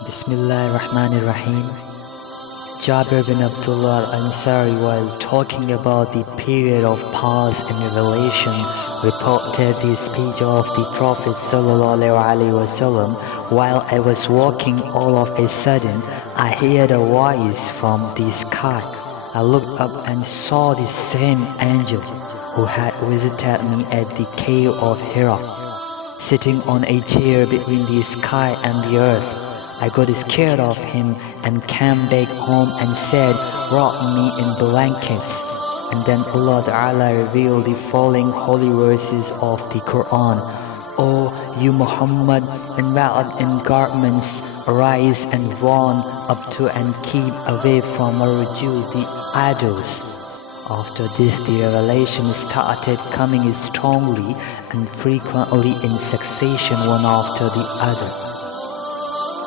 Bismillahir-Rahmanir-Rahim. Jabir bin Abdullah Al-Ansari, while talking about the period of pause in revelation, reported the speech of the Prophet ﷺ. While I was walking, all of a sudden I heard a voice from the sky. I looked up and saw the same angel who had visited me at the cave of Hira, sitting on a chair between the sky and the earth. I got scared of him and came back home and said, "Wrap me in blankets." And then Allah Ta'ala revealed the following holy verses of the Quran. "O you Muhammad, enveloped in garments, arise and run up to and keep away from Arju, the idols." After this, the revelation started coming strongly and frequently in succession, one after the other.